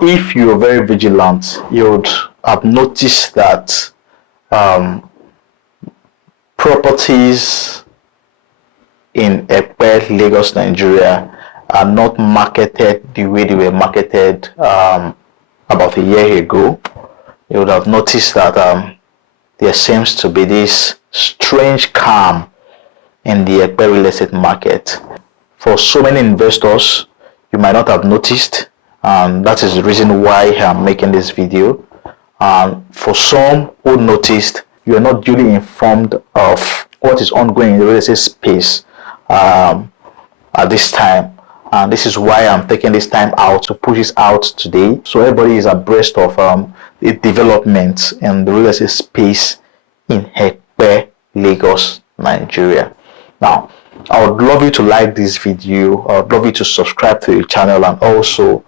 if you're very vigilant, you would have noticed that properties in Epe, Lagos, Nigeria are not marketed the way they were marketed about a year ago. You would have noticed that there seems to be this strange calm in the Epe real estate market. For so many investors, you might not have noticed, and that is the reason why I'm making this video. For some who noticed, you are not duly informed of what is ongoing in the real estate space at this time. And this is why I'm taking this time out to push this out today, so everybody is abreast of the developments in the real estate space in Epe, Lagos, Nigeria. Now, I would love you to like this video. I would love you to subscribe to the channel and also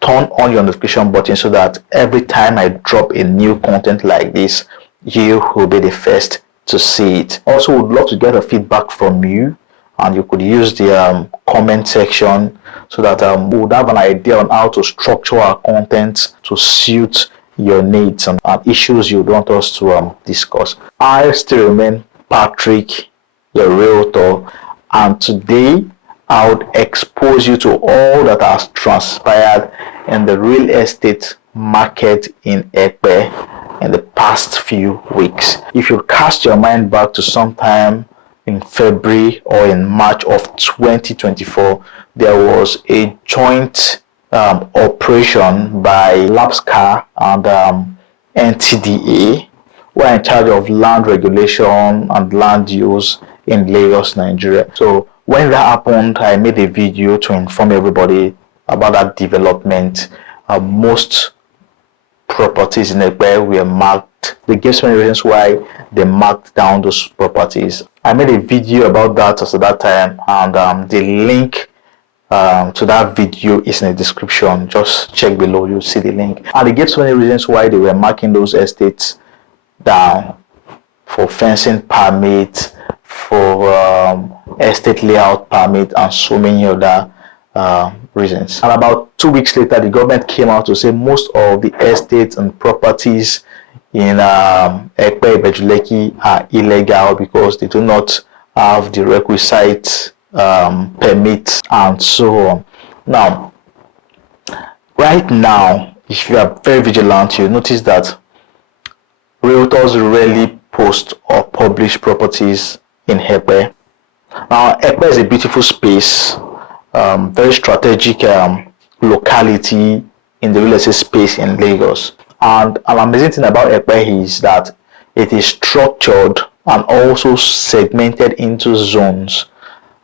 turn on your notification button so that every time I drop a new content like this, you will be the first to see it. Also, would love to get a feedback from you, and you could use the comment section so that we would have an idea on how to structure our content to suit your needs and issues you want us to discuss. I still remain Patrick, your realtor, and today I would expose you to all that has transpired in the real estate market in Epe in the past few weeks. If you cast your mind back to sometime in February or in March of 2024, there was a joint operation by LAPSCA and NTDA, who are in charge of land regulation and land use in Lagos, Nigeria. So when that happened, I made a video to inform everybody about that development. Most properties in Epe were marked. They gave so many reasons why they marked down those properties. I made a video about that at that time, and the link to that video is in the description. Just check below, you'll see the link. And they gave so many reasons why they were marking those estates down: for fencing permit, for estate layout permit, and so many other reasons. And about 2 weeks later, the government came out to say most of the estates and properties in Ibeju-Lekki are illegal because they do not have the requisite permits and so on. Now, right now, if you are very vigilant, you notice that realtors rarely post or publish properties in Epe. Now, Epe is a beautiful space, very strategic locality in the real estate space in Lagos. And an amazing thing about Epe is that it is structured and also segmented into zones.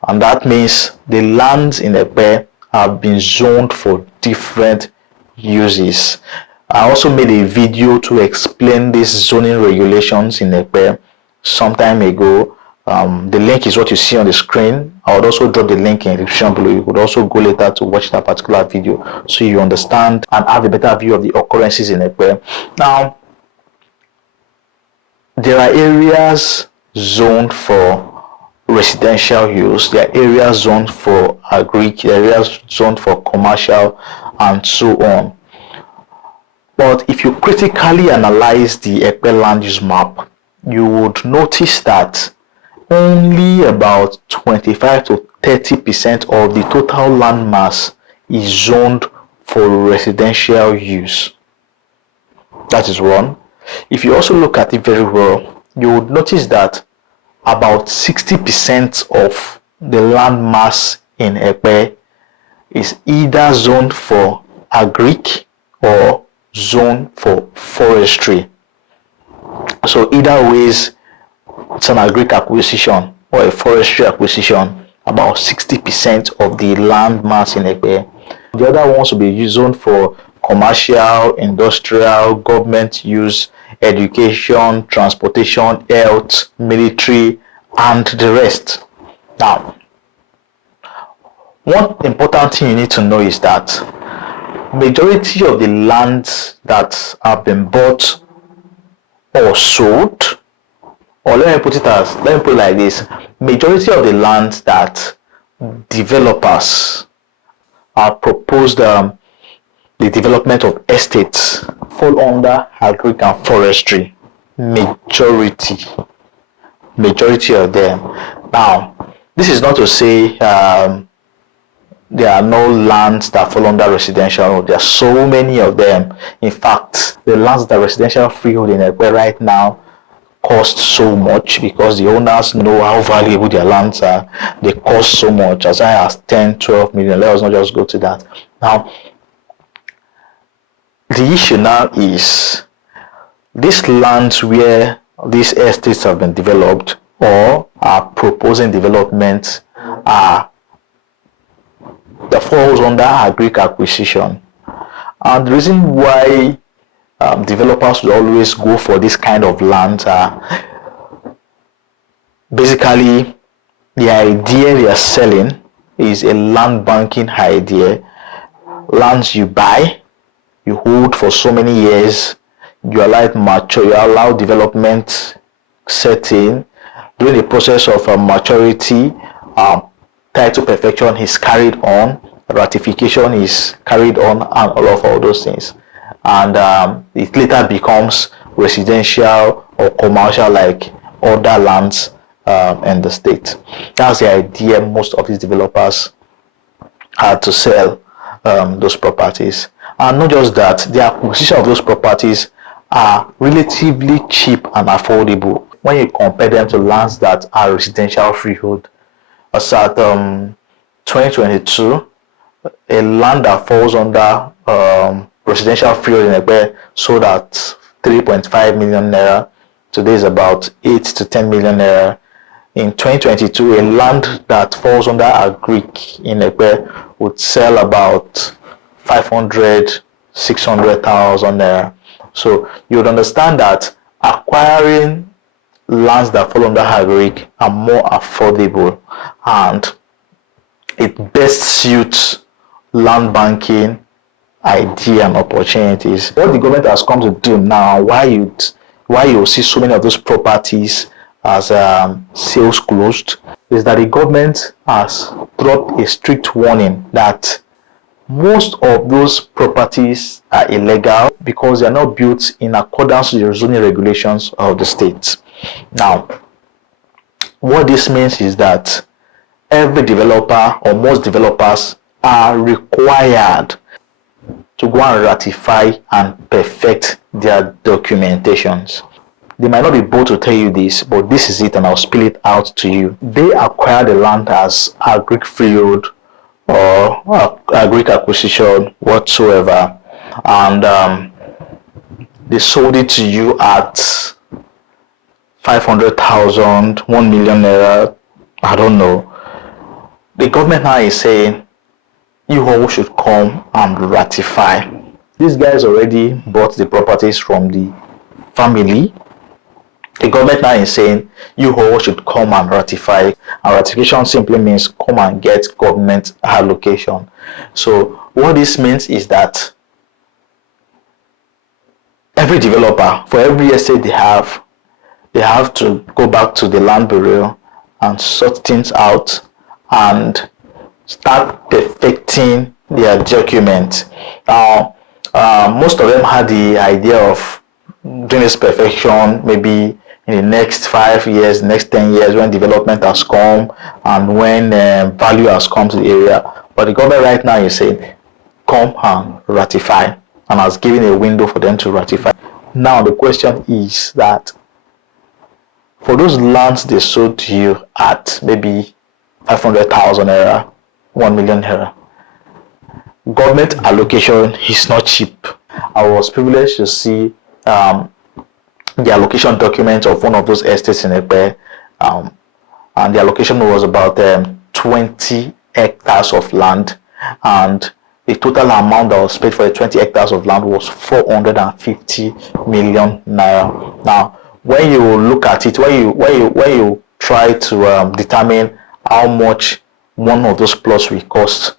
And that means the lands in Epe have been zoned for different uses. I also made a video to explain these zoning regulations in Epe some time ago. The link is what you see on the screen. I would also drop the link in the description below. You could also go later to watch that particular video so you understand and have a better view of the occurrences in Epe. Now, there are areas zoned for residential use, there are areas zoned for agric, there are areas zoned for commercial, and so on. But if you critically analyze the Epe land use map, you would notice that only about 25 to 30% of the total land mass is zoned for residential use. That is one. If you also look at it very well, you would notice that about 60% of the land mass in Epe is either zoned for agric or zoned for forestry. So either ways, it's an agric acquisition or a forestry acquisition. About 60% of the land mass in Epe. The other ones will be zoned for commercial, industrial, government use, education, transportation, health, military, and the rest. Now, one important thing you need to know is that majority of the lands that have been bought or sold, or let me put it like this, majority of the lands that developers are proposed the development of estates fall under agric and forestry. Majority of them. Now, this is not to say there are no lands that fall under residential. There are so many of them. In fact, the lands that are residential freehold in Ekpe right now cost so much because the owners know how valuable their lands are. They cost so much, as high as 10, 12 million. Let us not just go to that. Now, the issue now is these lands where these estates have been developed or are proposing development are that falls under agric acquisition. And the reason why developers will always go for this kind of land are basically the idea they are selling is a land banking idea. Lands you buy, you hold for so many years, you allow it mature, you allow development setting. During the process of maturity, title perfection is carried on, ratification is carried on, and all those things. And it later becomes residential or commercial like other lands in the state. That's the idea most of these developers had to sell those properties. And not just that, the acquisition of those properties are relatively cheap and affordable when you compare them to lands that are residential freehold. As at 2022, a land that falls under residential freehold in Ekpe sold at 3.5 million naira. Today is about 8 to 10 million naira. In 2022, a land that falls under agric in Ekpe would sell about 500, 600,000 naira. So you would understand that acquiring lands that fall under agric are more affordable, and it best suits land banking idea and opportunities. What the government has come to do now, why you see so many of those properties as sales closed, is that the government has dropped a strict warning that most of those properties are illegal because they are not built in accordance with the zoning regulations of the state. Now, what this means is that every developer or most developers are required to go and ratify and perfect their documentations. They might not be able to tell you this, but this is it, and I'll spill it out to you. They acquire the land as agric freehold or agric acquisition whatsoever, and they sold it to you at 500,000, 1 million naira, I don't know. The government now is saying you all should come and ratify. These guys already bought the properties from the family. The government now is saying you all should come and ratify. And ratification simply means come and get government allocation. So what this means is that every developer, for every estate they have to go back to the land bureau and sort things out and start perfecting their document. Now, most of them had the idea of doing this perfection maybe in the next 5 years, next 10 years, when development has come and when value has come to the area. But the government right now is saying, come and ratify, and has given a window for them to ratify. Now the question is that for those lands they sold to you at maybe 500,000 naira, 1 million naira, government allocation is not cheap. I was privileged to see the allocation document of one of those estates in Ekpe, and the allocation was about 20 hectares of land, and the total amount that was paid for the 20 hectares of land was 450 million naira. Now, when you look at it, when you try to determine how much one of those plots will cost,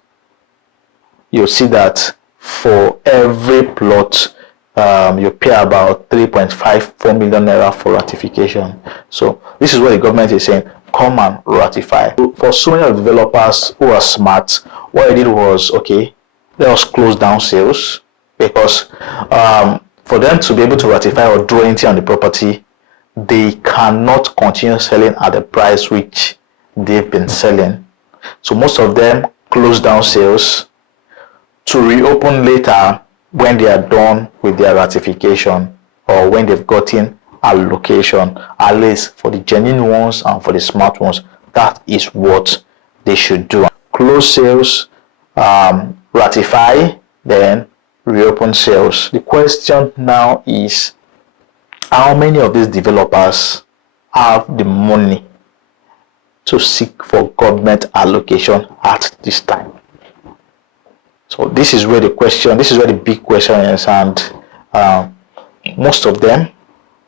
you'll see that for every plot you pay about 3.54 million naira for ratification. So this is what the government is saying, come and ratify. For so many of the developers who are smart, what they did was, okay, let us close down sales, because for them to be able to ratify or do anything on the property, they cannot continue selling at the price which they've been selling. So most of them close down sales to reopen later when they are done with their ratification or when they've gotten allocation, at least for the genuine ones and for the smart ones. That is what they should do. Close sales, ratify, then reopen sales. The question now is, how many of these developers have the money to seek for government allocation at this time? So this is where the big question is, and most of them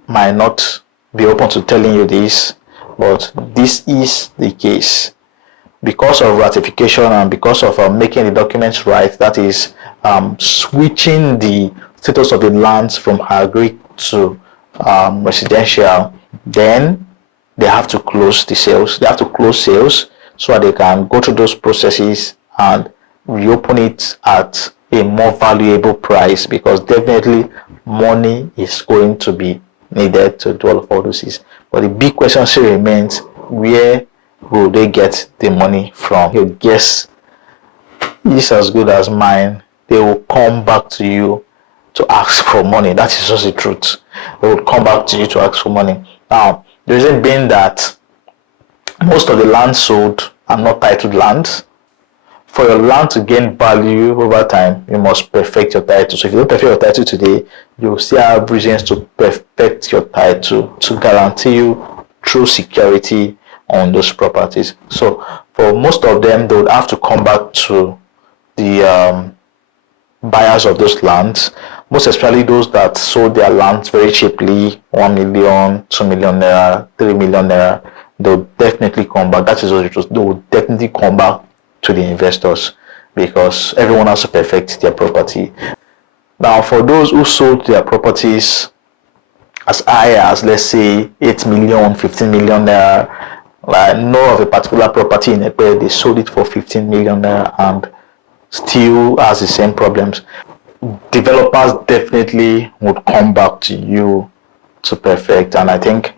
might not be open to telling you this, but this is the case. Because of ratification and because of making the documents right, that is switching the status of the lands from agri to residential, then they have to close the sales. They have to close sales so that they can go through those processes and reopen it at a more valuable price, because definitely money is going to be needed to do all those things. But the big question still remains, where will they get the money from? Your guess is as good as mine. They will come back to you to ask for money. That is just the truth. They will come back to you to ask for money. Now, the reason being that most of the land sold are not titled lands. For your land to gain value over time, you must perfect your title. So if you don't perfect your title today, you'll still have reasons to perfect your title to guarantee you true security on those properties. So for most of them, they would have to come back to the buyers of those lands, most especially those that sold their lands very cheaply, 1 million, 2 million naira, 3 million naira. They'll definitely come back. That is what it was. They will definitely come back to the investors, because everyone has to perfect their property. Now, for those who sold their properties as high as, let's say, 8 million, 15 million naira, I know of a particular property in Ekpe, they sold it for 15 million naira and still has the same problems. Developers definitely would come back to you to perfect, and I think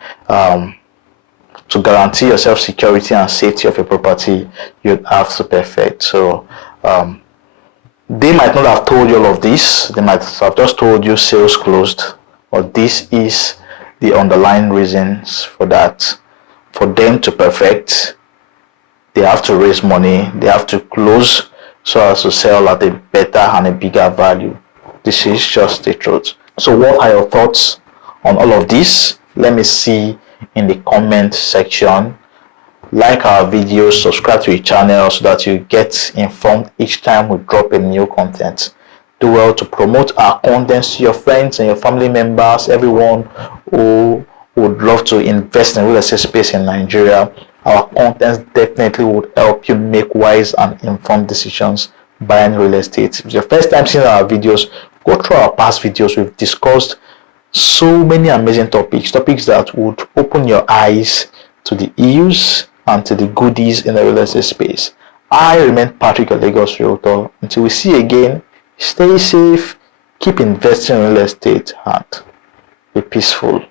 to guarantee yourself security and safety of your property, you'd have to perfect. So they might not have told you all of this. They might have just told you sales closed, but this is the underlying reasons for that. For them to perfect, they have to raise money, they have to close so as to sell at a better and a bigger value. This is just the truth. So what are your thoughts on all of this? Let me see in the comment section. Like our videos, subscribe to the channel so that you get informed each time we drop a new content. Do well to promote our contents to your friends and your family members, everyone who would love to invest in real estate space in Nigeria. Our contents definitely would help you make wise and informed decisions buying real estate. If it's your first time seeing our videos, go through our past videos. We've discussed so many amazing topics that would open your eyes to the ills and to the goodies in the real estate space. I remain Patrick, your Lagos Realtor. Until we see again, stay safe, keep investing in real estate, and be peaceful.